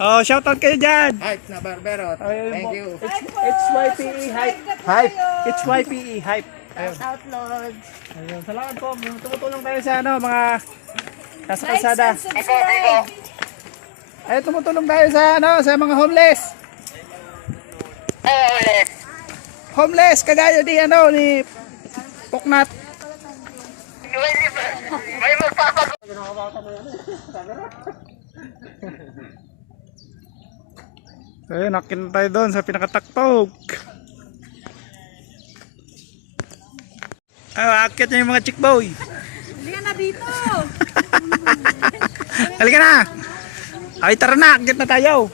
Oh, shoutout kayo dyan. Hype na Barbero. Thank you. HYPE Hype. Hype. HYPE Hype. Ayun. Shout Lord. Ayun. Salamat po. Tumutulong tayo sa ano, mga nasa kalsada. Subscribe. Ayun, tumutulong tayo sa ano, sa mga homeless. Homeless, kagaya ni ano, ni Poknat. May magpapag... Ayun, nakin tayo doon sa pinakatakpog. Ay, akit niya yung mga chick boy. Hindi ka na dito. Halika na. Ay, tara na, akit na tayo.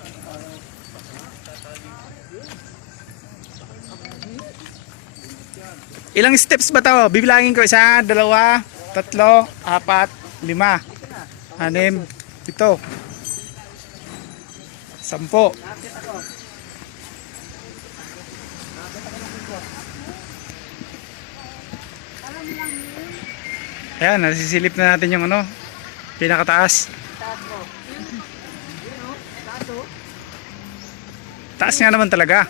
Ilang steps ba to? Bibilangin ko, 1, 2, 3, 4, 5, 6, 7, 8, 10. Ayan, nasisilip na natin yung ano, pinakataas. Taas nga naman talaga.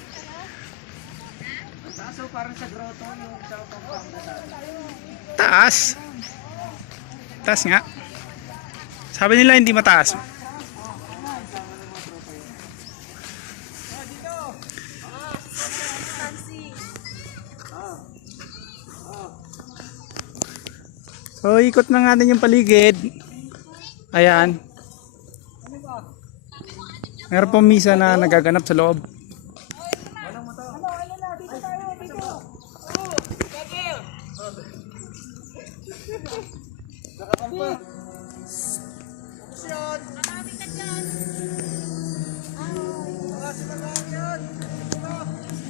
Taas. Taas nga. Sabi nila hindi mataas. So ikot na natin yung paligid. Ayan. Meron pong misa na nagaganap sa loob.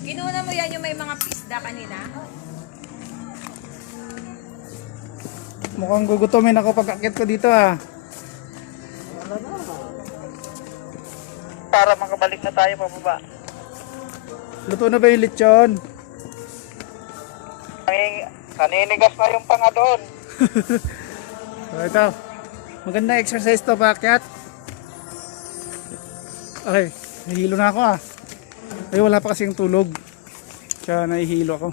Kinuha mo yan yung may mga pisda kanina? Mukhang gugutomin ako pag akit ko dito ah. Para makabalik na tayo pababa. Luto na ba yung lechon? Naninigas na yung panga doon. So ito, maganda exercise to paakyat. Okay, nahihilo na ako ah. Ay wala pa kasing tulog. Kaya nahihilo ako.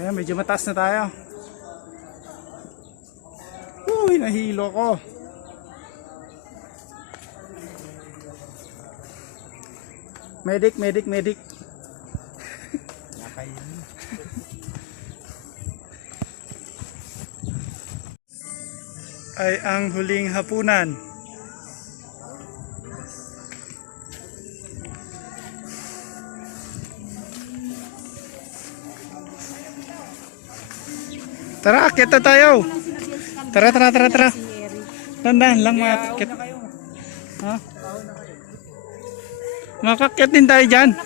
Ayan, medyo mataas na tayo. Uy, nahihilo ako. Medic, medic, medic. Ay ang huling hapunan. Tara, akyat na tayo. Tara, tara, tara, tara. Tandaan lang mga akyat. Ha? Makakyat din tayo dyan.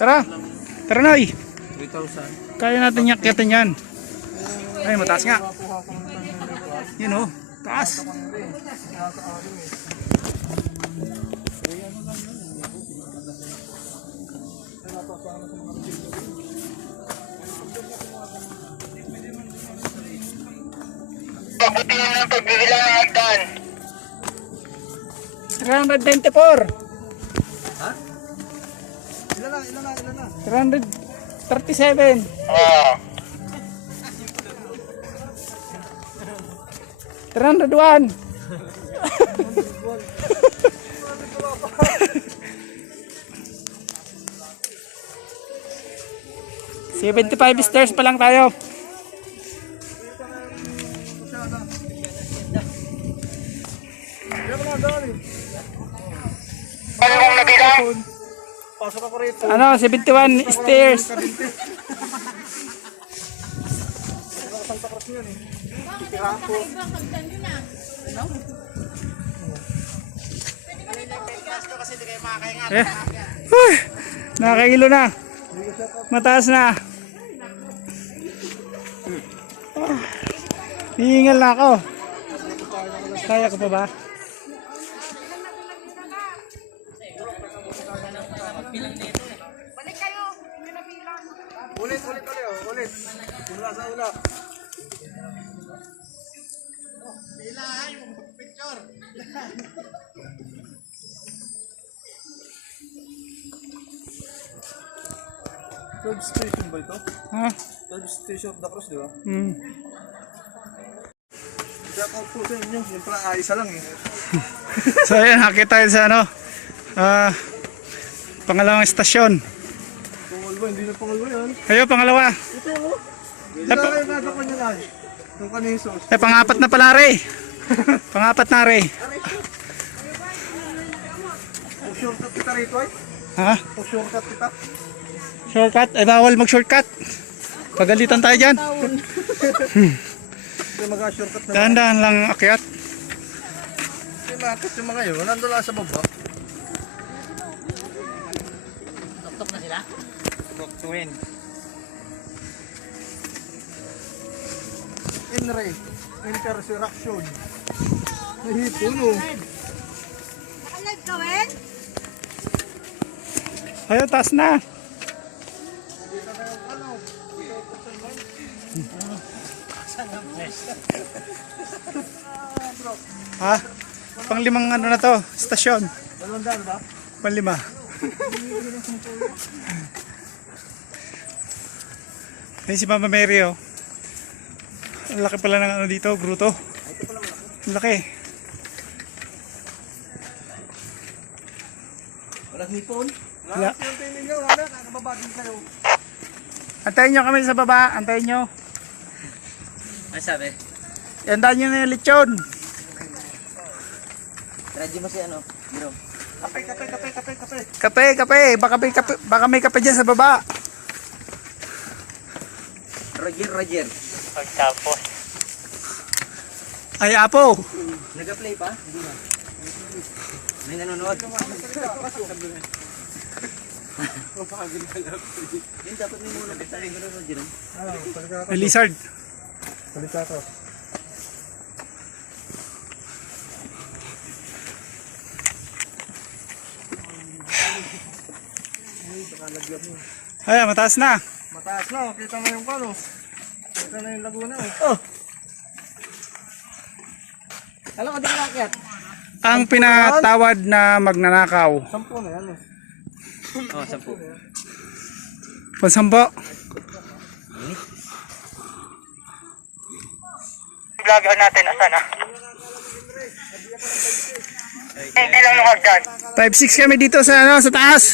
Tara. Tara na eh. 3,000. Kaya natin yakyatin yan. Ay, mataas nga. Yun o. Taas. Pabuti na ng pagbibilang ng hagdan. 324. Ha? Ilan na? 337. Oo. 301. 75 stairs pa lang tayo. Ano mong nabilang? Pasok ako rito. Ano, 71 stairs. Eh, nakakailo na. Mataas na. Hihingal na ako. Kaya ko pa ba? Balik kayo. Hindi na wala. Third station ba ito? Ha? Third station of the cross, di ba? Hmm. Shout out po sa inyo. Yung pala isa lang eh. So ayan, nakita tayo sa ano, pangalawang estasyon. Pangalwa, hindi na pangalwa yan. Ayo, pangalawa. Ito oh. Wala kayo nasa kanya lang. Yung kanisos. Pangapat na pala re. Pangapat na re. O shortcut kita rito ay. Ha? O shortcut kita. Shortcut? Ay bawal mag-shortcut. Pagalitan tayo dyan. Kasi mag-shortcut na. Dahan-dahan lang akyat. Kasi makakit yung mga yun. Nandun lang sa baba. Tok na sila? Doktuin. Inre. Intersection. Nahipon oh. Naka-live ka, Wen? Ayo, taas na. Ha? Panglimang ano na to, stasyon. Dalawang ba? Panglima. Ayun si Mama Mary oh. Ang laki pala ng ano dito, gruto. Ang laki. Walang hipon. Wala. Yung tingin nyo, wala. Nakababa din kayo. Antayin nyo kami sa baba, antayin nyo. Ano sabi? Iandaan nyo na yung lechon. Radyo mo si ano? Bro. Kape. Baka may kape dyan sa baba. Roger. Pagtapos. Ay, Apo. Nag-play pa? Hindi na. May nanonood. Yun dapat may muna kita rin nanonood yun. May lizard. Salita ko. Ay, mataas na. Mataas na. Kita na yung kano. Kita na yung Laguna eh. Alam ko din nakyat. Ang pinatawad na magnanakaw. 10 na yan eh. Oh, 10. Pansambo. Vlogger natin, asan na? Hindi lang nung hagdan. 5-6 kami dito sa ano, sa taas.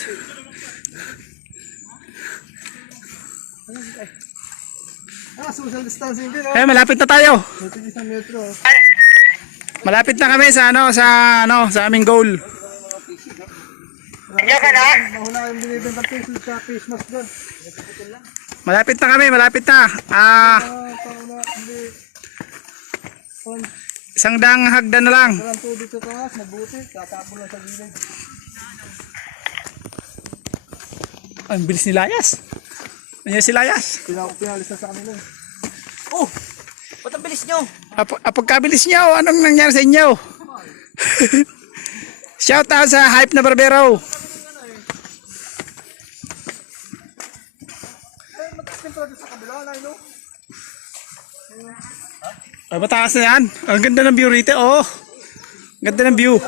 Social distancing din oh. Eh, malapit na tayo. Ito isang metro. Malapit na kami sa sa aming goal. Diyan ka na? Mahula kayong binibenta face sa face mask doon. Malapit na kami, malapit na. Paula, hindi. Isang daang hagdan na lang. Walang tubig sa taas, mabuti. Tatapon lang sa gilid. Ang bilis ni Layas. Ano si Layas? Pinalis na sa kanila eh. Oh! Ba't ang bilis nyo? Pagkabilis niyo, anong nangyari sa inyo? Shout out sa Hype na Barbero. Ay, mataas yung produce sa kabila, no? Ay, mataas na yan. Ang ganda ng view rito, oh. Ganda ng view.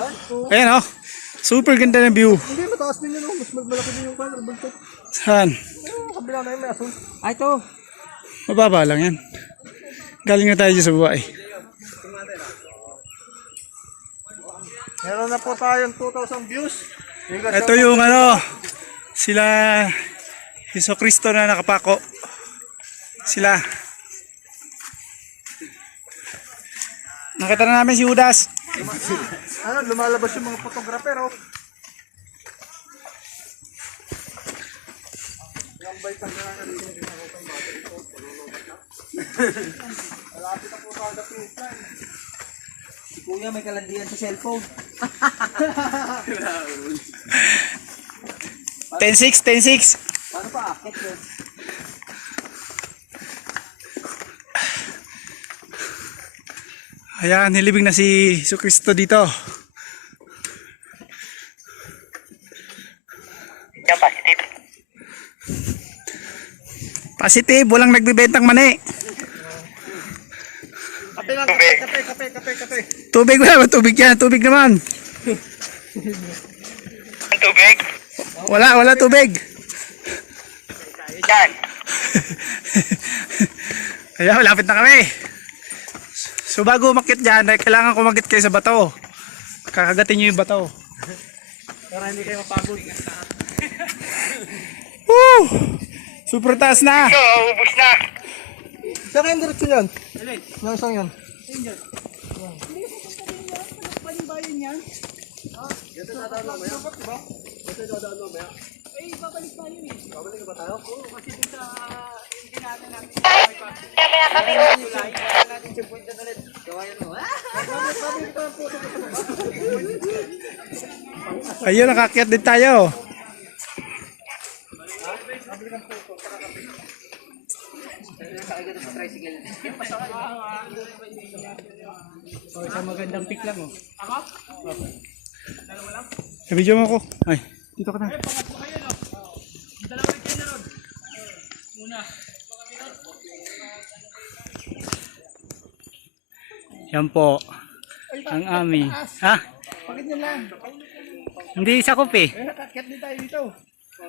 Ayan, oh. Super ganda ng view. Hindi, mataas din yun, no? Mas malaki din yung panel. Buntot. Saan? Kabila na yung may asun. Ay, ito. Mababa lang yan. Galing na tayo dyan sa buhay. Meron na po tayong 2,000 views. Ito yung ano, sila Hesus Kristo na nakapako. Sila. Nakita na namin si Judas. Ano, lumalabas yung mga photographer, oh. Si Kuya may kalandian sa cellphone. 10-6, 10-6. Paano pa akit yun? Ayan, nilibing na si Hesus Kristo dito. Yan, positive. Positive, walang nagbibentang mani. Kape lang, kape. Tubig wala, tubig yan. Tubig naman. Ang tubig. Wala tubig. Yan. Kaya malapit na kami. So bago umakyat dyan, kailangan kumakit kayo sa bato. Kakagatin nyo yung bato. Para hindi kayo mapagod. Woo! Super taas na. So, ubus na. Saan kayong direksyon yan? Yung isang yan. Ayun, nakakyat din tayo. Oh, isang magandang pick lang oh. Video mo ako. Ay, dito ka na. Yan po. Ang aming. Ha? Bakit nyo lang? Hindi sakop eh. Nakakyat din tayo dito.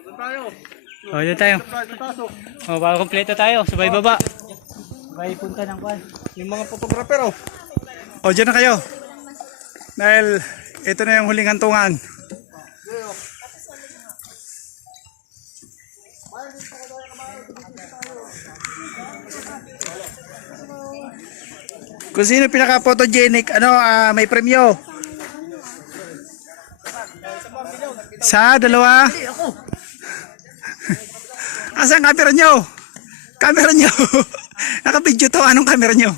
Doon tayo. O, dito tayo. Pasok. O, baka kompleto tayo. Sabay baba. Sabay punta ng kwan. Yung mga photographer oh. O, dyan na kayo. Dahil ito na yung huling hantungan. Kung sino pinaka-photogenic, may premyo. Sa dalawa. Asan camera nyo? Camera nyo. Naka-video to. Anong camera nyo?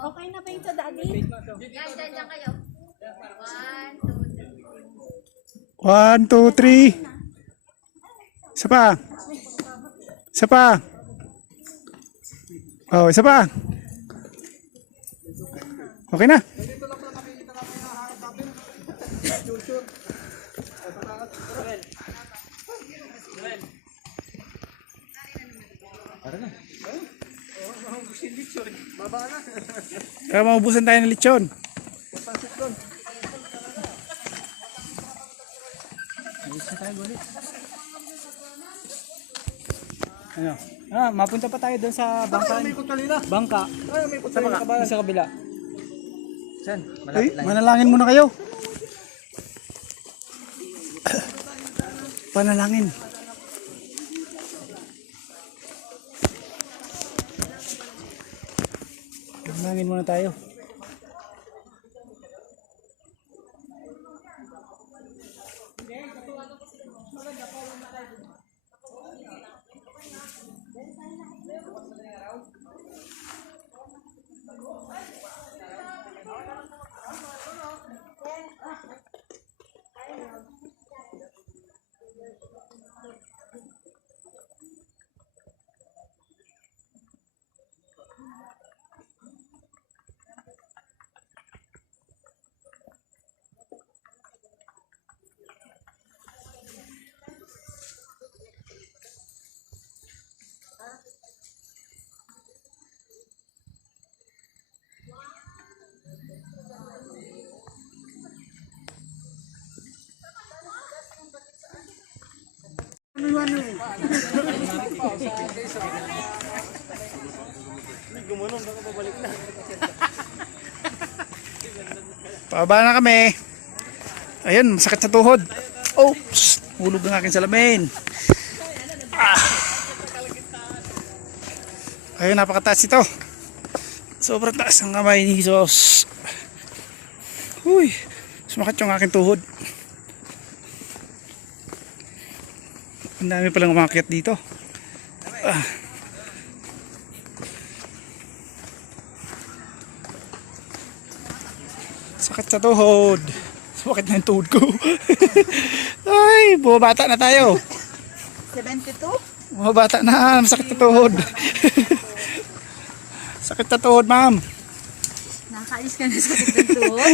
Okay na ba yung sa daddy? Yan kayo. 1, 2, 3. Isa pa. Isa pa. Oh, isa pa. Okay na. Kaya maubusan tayo ng lechon. Ano? Mapunta pa tayo doon sa bangka. May ikot kanina. Bangka. Ay, may ikot kanina kabayan. Sa kabila. Saan? Ay, Malapit lang. manalangin muna kayo. Panalangin. Panalangin muna tayo. Pababa na kami. Ayun, masakit sa tuhod. Oops, hulog ang aking salamin. Ayun, napakataas ito. Sobrang taas ang kamay ni Jesus. Uy, sumakit yung aking tuhod. Ang dami palang umakyat dito. Sakit sa tuhod. Sumakit na yung tuhod ko. Ay, bumabata na tayo. 72? Bumabata na, masakit na tuhod. Sakit na tuhod, ma'am. Nakakainis ka na sa kitang tuhod?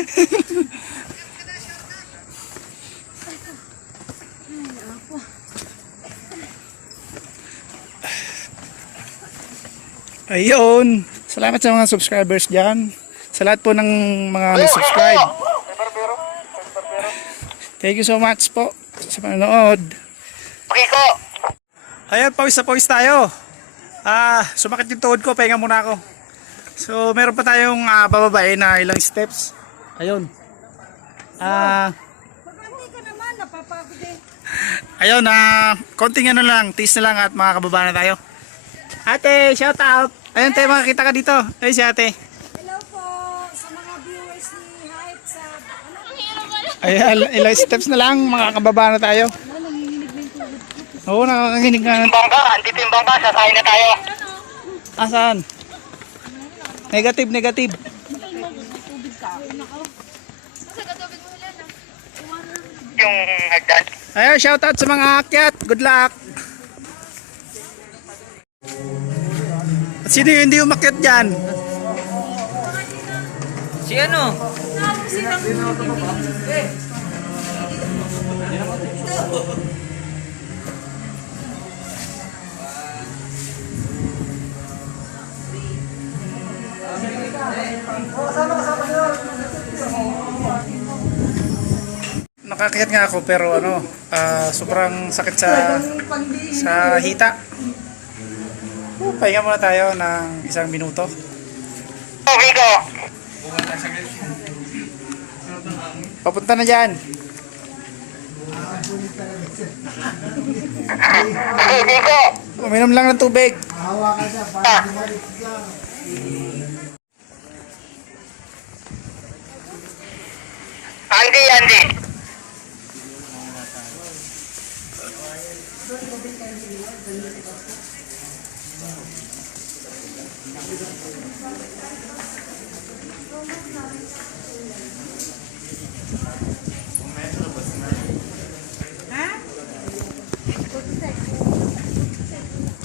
Ayun. Salamat sa mga subscribers dyan. Sa lahat po ng mga nag-subscribe. Thank you so much po sa panonood. Kiko. Ayan, pawis na pawis tayo. Sumakit yung tuhod ko, pahinga muna ako. So, meron pa tayong bababae na ilang steps. Ayun. Hindi ka naman, napapagod eh. Ayun, konting ano lang, tiis na lang at makakababa na tayo. Ate, shout out. Ayun, tayo makakita ka dito. Ayun si ate. Hello po sa mga viewers ni Hype sa... Ayan, ilang steps na lang, makakababa na tayo. Oo, nakakakinig nga. Bangka, andito yung bangka, sasakay na tayo. Asan? Negative, negative. Yung hagdan. Ayun, shout out sa mga akyat. Good luck. At sino yung hindi umakyat dyan? Si ano? Nakakyat nga ako pero ano, sobrang sakit sa hita. Pahinga muna tayo ng 1 minuto. Kiko. Papunta na dyan. Kiko. Uminom lang ng tubig. Andy.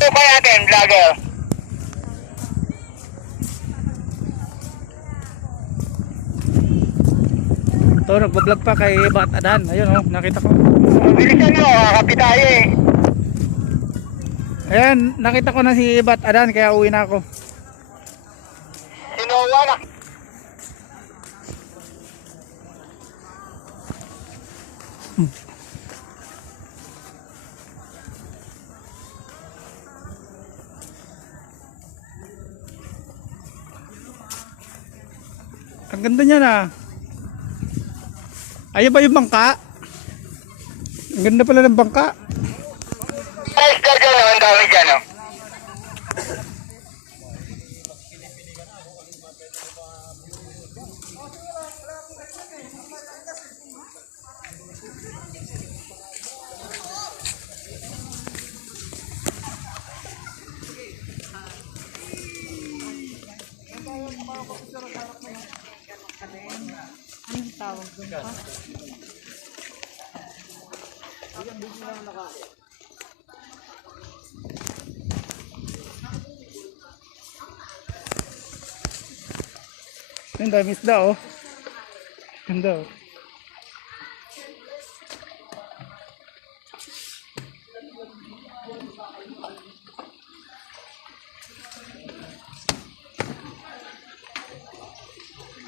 Ito ba natin, vlogger? Ito, nagbablog pa kay Bat Adan. Ayun oh, nakita ko. Bilisan mo, kakapit tayo eh. Ayan, nakita ko na si Bat Adan kaya uwi na ako. Sinuwa na. Ang ganda niya na. Ayun ba yung bangka? Ang ganda pala ng bangka. Ay, karga na, ang dami dyan, oh. Ang dami isda oh. Ganda oh.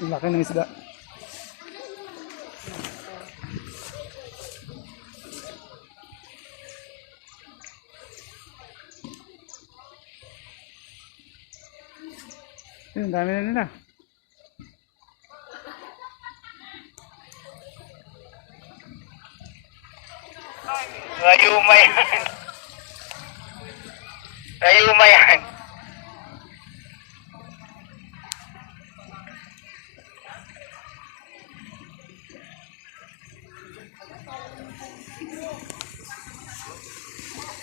Ang laki ng isda. Ang dami na nila. Rayuma yan. Rayuma yan.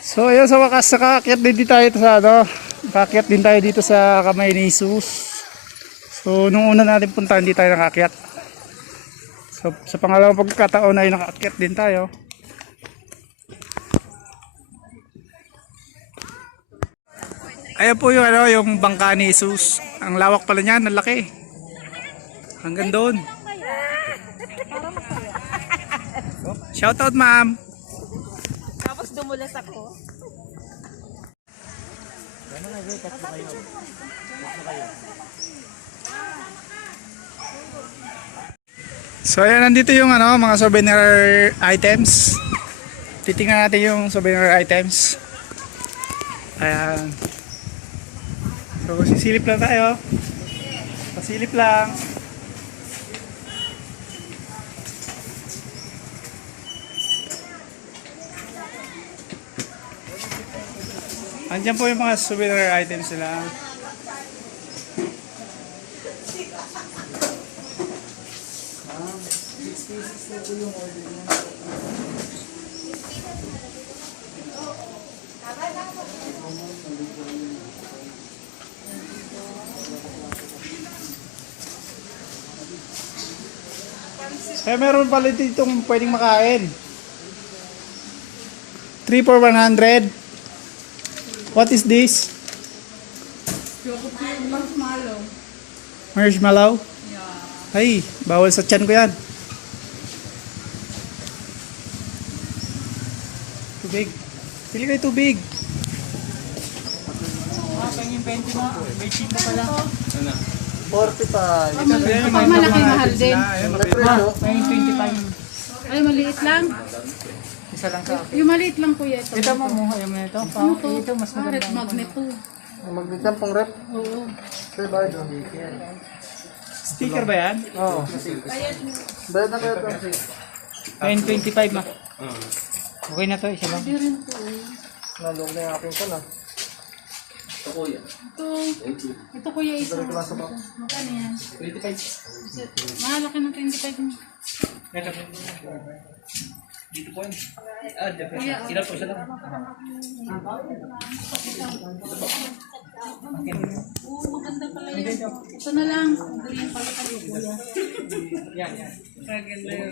So ayun, sa wakas nakaakyat din tayo sa ano, nakaakyat din tayo dito sa Kamay ni Jesus. So nung una natin punta hindi tayo nakaakyat. So sa pangalawang pagkakataon ay nakaakyat din tayo. Ayan po yung ano, yung bangka ni Jesus. Ang lawak pala niyan, ang laki. Hanggang doon. Shout out ma'am. Tapos dumulas ako. So ayan, nandito yung ano, mga souvenir items. Titingnan natin yung souvenir items. Ayan. So sisilip lang tayo. Pasilip lang. Andiyan po yung mga souvenir items nila. Kaya meron pala dito pwedeng makain. 3 for 100. What is this? Marshmallow. Marshmallow? Yeah. Ay, bawal sa tiyan ko yan. Tubig. Pili kayo tubig. Pangin 20 mo. May chito pala. 45. Pag malaki mahal din. Pangin 25. Ay, maliit lang. Isa lang sa akin. Yung maliit lang kuya ito. Ito mo mo. Ayaw mo na ito. Ano to? Ito mas maganda. Red magnet to. Magdityan pong rep. Oo. Sir, bayad doon. Sticker ba yan? Oo. Bayad na kayo ito. Pangin 25 ma. Okay na to. Isa lang. Hindi rin to. Nalong na yung aking ko na. Ito kuya isa. Magkano yan? 25. Malaki ng 25 mo. Dito po yun. Ilan po siya lang. Oo, maganda pala yun. Ito na lang. Green pala kayo kuya. Yan, yan. Kaganda yun.